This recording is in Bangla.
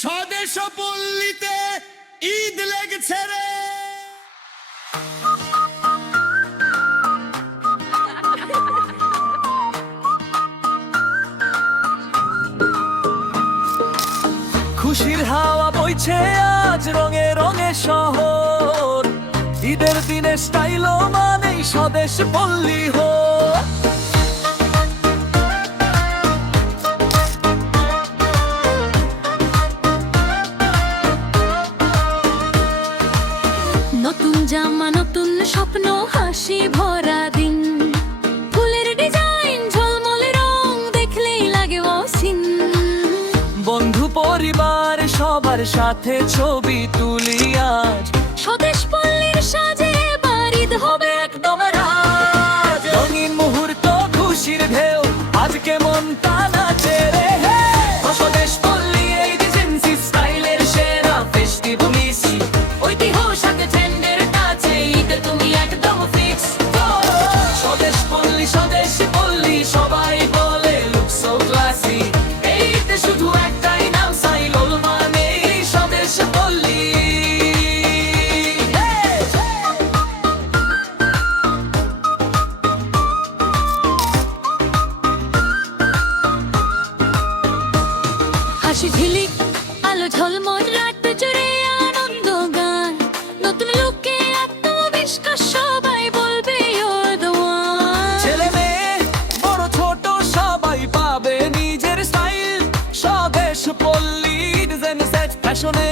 স্বদেশ পল্লীতে ঈদ লেগেছে রে। খুশির হাওয়া বইছে আজ রঙে রঙে শহর। ঈদের দিনে স্টাইল মানেই স্বদেশ পল্লী হো। নতুন জামা নতুন স্বপ্ন হাসি ভরা দিন, ফুলের ডিজাইন ঝলমলে রং দেখলেই লাগে অসীম। বন্ধু পরিবার সবার সাথে ছবি তুলি আজ, স্বদেশ পল্লীর সাজে এবার ঈদ হবে একদম রাজ। রঙিন মুহূর্ত খুশির ঢেউ আজকে মনটা নাচে রে। স্বদেশ পল্লী এই রিজেন্সি স্টাইলের সেরা ফেস্টিভ মিসি। ঐতিহ্য সাথে ট্রেন্ডের কাছে ঈদে তুমি একদম ফিক্স। স্বদেশ পল্লী স্বদেশ পল্লী সবাই বলে লুক সো ক্লাসি। এইতে শুধু একটাই নাম সাইলোল মানে স্বদেশ পল্লী। হাসি ঝিলিক আলো ঝলমল রাত জুড়ে আনন্দ গান, নতুন লোকে আত্মবিশ্বাস সবাই বলবে you're the one। ছেলে মেয়ে বড় ছোট সবাই পাবে নিজের স্টাইল। স্বদেশ পল্লী ডিজাইন সেট ফ্যাশনে